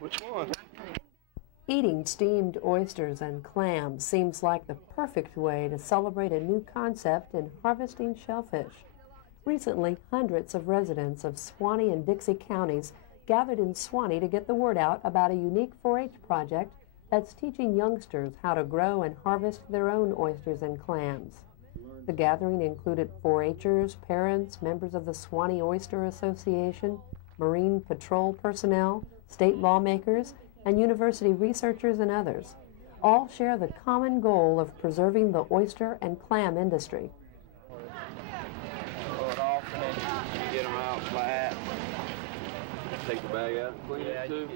Which one? Eating steamed oysters and clams seems like the perfect way to celebrate a new concept in harvesting shellfish. Recently, hundreds of residents of Suwannee and Dixie counties gathered in Suwannee to get the word out about a unique 4-H project that's teaching youngsters how to grow and harvest their own oysters and clams. The gathering included 4-H'ers, parents, members of the Suwannee Oyster Association, Marine Patrol personnel, state lawmakers, and university researchers and others. All share the common goal of preserving the oyster and clam industry. Pull it off and then you get them out flat. Take the bag out and clean it too.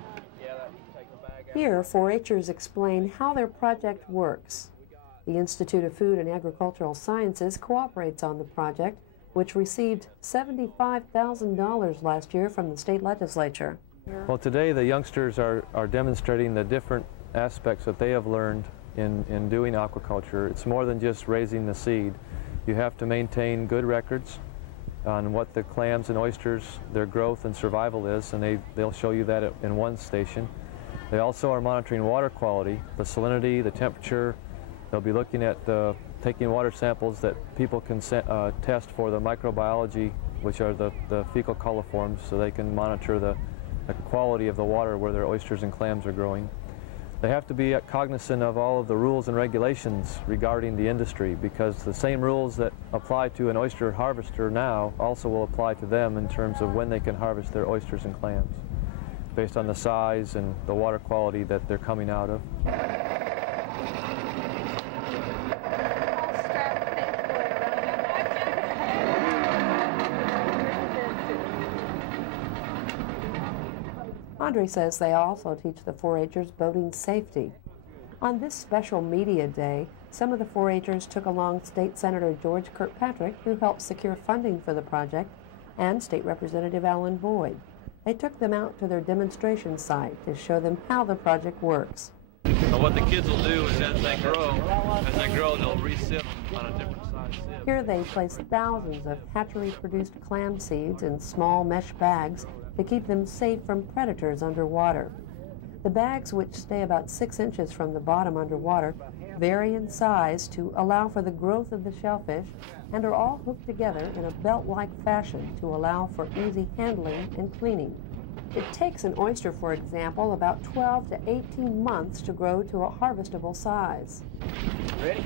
Take the bag out. Here, 4-H'ers explain how their project works. The Institute of Food and Agricultural Sciences cooperates on the project, which received $75,000 last year from the state legislature. Well, today the youngsters are demonstrating the different aspects that they have learned in doing aquaculture. It's more than just raising the seed. You have to maintain good records on what the clams and oysters, their growth and survival is, and they'll show you that in one station. They also are monitoring water quality, the salinity, the temperature. They'll be looking at taking water samples that people can test for the microbiology, which are the fecal coliforms, so they can monitor the quality of the water where their oysters and clams are growing. They have to be cognizant of all of the rules and regulations regarding the industry, because the same rules that apply to an oyster harvester now also will apply to them in terms of when they can harvest their oysters and clams, based on the size and the water quality that they're coming out of. Andre says they also teach the 4-H'ers boating safety. On this special media day, some of the 4-H'ers took along State Senator George Kirkpatrick, who helped secure funding for the project, and State Representative Alan Boyd. They took them out to their demonstration site to show them how the project works. But what the kids will do is as they grow, they'll re-sieve them on a different size sieve. Here they place thousands of hatchery-produced clam seeds in small mesh bags to keep them safe from predators underwater. The bags, which stay about 6 inches from the bottom underwater, vary in size to allow for the growth of the shellfish and are all hooked together in a belt-like fashion to allow for easy handling and cleaning. It takes an oyster, for example, about 12 to 18 months to grow to a harvestable size. Ready?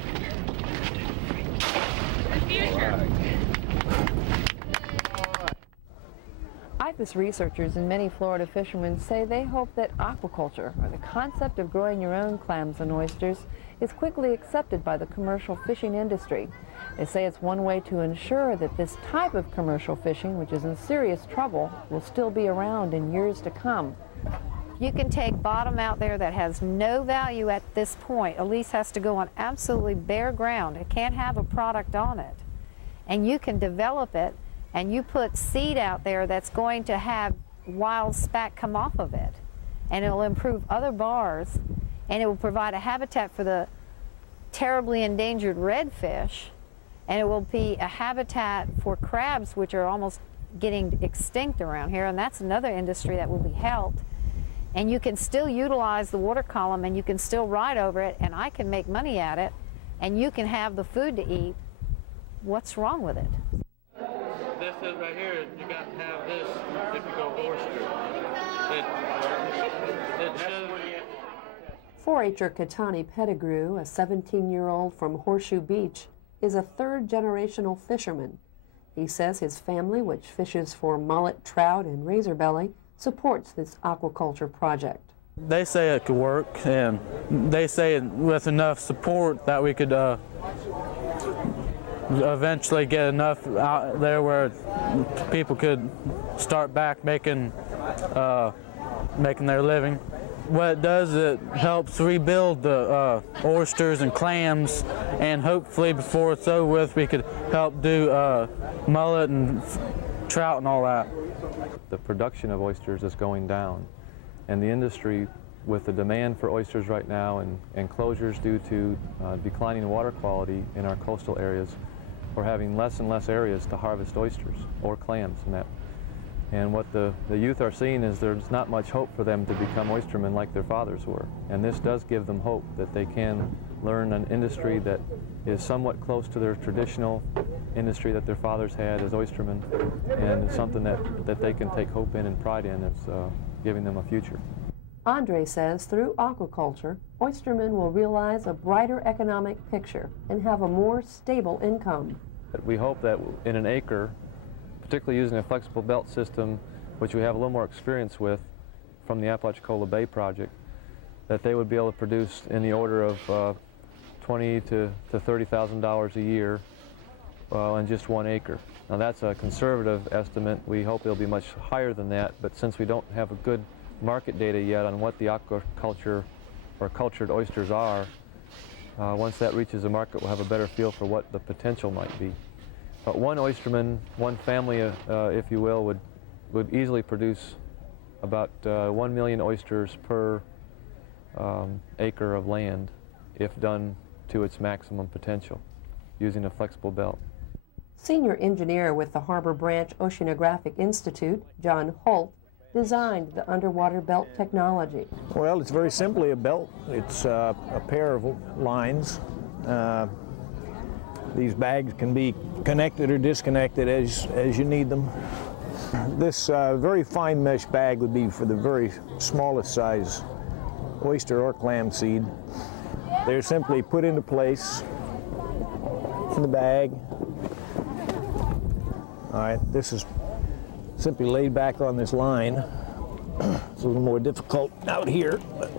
IFAS researchers and many Florida fishermen say they hope that aquaculture, or the concept of growing your own clams and oysters, is quickly accepted by the commercial fishing industry. They say it's one way to ensure that this type of commercial fishing, which is in serious trouble, will still be around in years to come. You can take bottom out there that has no value at this point. A lease has to go on absolutely bare ground. It can't have a product on it. And you can develop it, and you put seed out there that's going to have wild spat come off of it. And it'll improve other bars, and it will provide a habitat for the terribly endangered redfish, and it will be a habitat for crabs, which are almost getting extinct around here, and that's another industry that will be helped. And you can still utilize the water column, and you can still ride over it, and I can make money at it, and you can have the food to eat. What's wrong with it? This is right here, you got to have this typical oyster. It shows. 4-H'er Katani Pettigrew, a 17-year-old from Horseshoe Beach, is a third-generational fisherman. He says his family, which fishes for mullet, trout, and razor-belly, supports this aquaculture project. They say it could work, and they say with enough support that we could eventually get enough out there where people could start back making their living. What it does, it helps rebuild the oysters and clams, and hopefully before it's over with, we could help do mullet and trout and all that. The production of oysters is going down, and the industry, with the demand for oysters right now and closures due to declining water quality in our coastal areas, we're having less and less areas to harvest oysters or clams. And And what the youth are seeing is there's not much hope for them to become oystermen like their fathers were. And this does give them hope that they can learn an industry that is somewhat close to their traditional industry that their fathers had as oystermen, and it's something that they can take hope in and pride in as giving them a future. Andre says through aquaculture, oystermen will realize a brighter economic picture and have a more stable income. We hope that in an acre, particularly using a flexible belt system, which we have a little more experience with from the Apalachicola Bay project, that they would be able to produce in the order of $20,000 to $30,000 a year on just 1 acre. Now that's a conservative estimate. We hope it'll be much higher than that, but since we don't have a good market data yet on what the aquaculture or cultured oysters are, once that reaches the market, we'll have a better feel for what the potential might be. But one oysterman, one family, if you will, would easily produce about 1 million oysters per acre of land if done to its maximum potential using a flexible belt. Senior engineer with the Harbor Branch Oceanographic Institute, John Holt, designed the underwater belt technology. Well, it's very simply a belt. It's a pair of lines. These bags can be connected or disconnected as you need them. This very fine mesh bag would be for the very smallest size oyster or clam seed. They're simply put into place in the bag. All right, this is simply laid back on this line. It's a little more difficult out here. But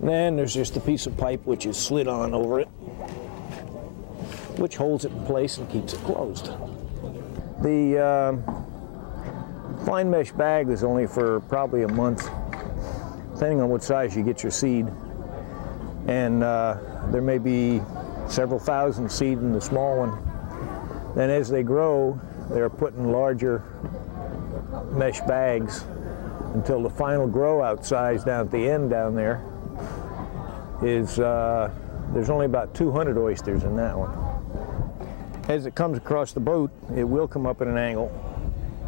then there's just a piece of pipe which is slid on over it, which holds it in place and keeps it closed. The fine mesh bag is only for probably a month, depending on what size you get your seed. And there may be several thousand seed in the small one. Then as they grow, they're put in larger mesh bags until the final grow out size down at the end down there is, there's only about 200 oysters in that one. As it comes across the boat, it will come up at an angle.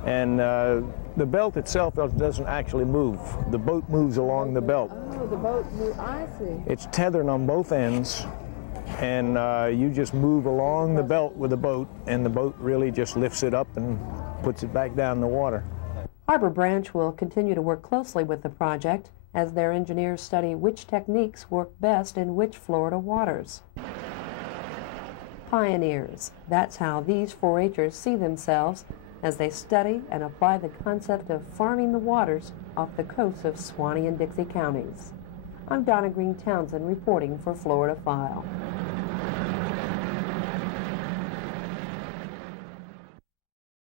And the belt itself doesn't actually move. The boat moves along the belt. Oh, the boat moves, I see. It's tethered on both ends, and you just move along the belt with the boat, and the boat really just lifts it up and puts it back down in the water. Harbor Branch will continue to work closely with the project as their engineers study which techniques work best in which Florida waters. Pioneers, that's how these 4-Hers see themselves as they study and apply the concept of farming the waters off the coasts of Suwannee and Dixie counties. I'm Donna Green-Townsend reporting for Florida File.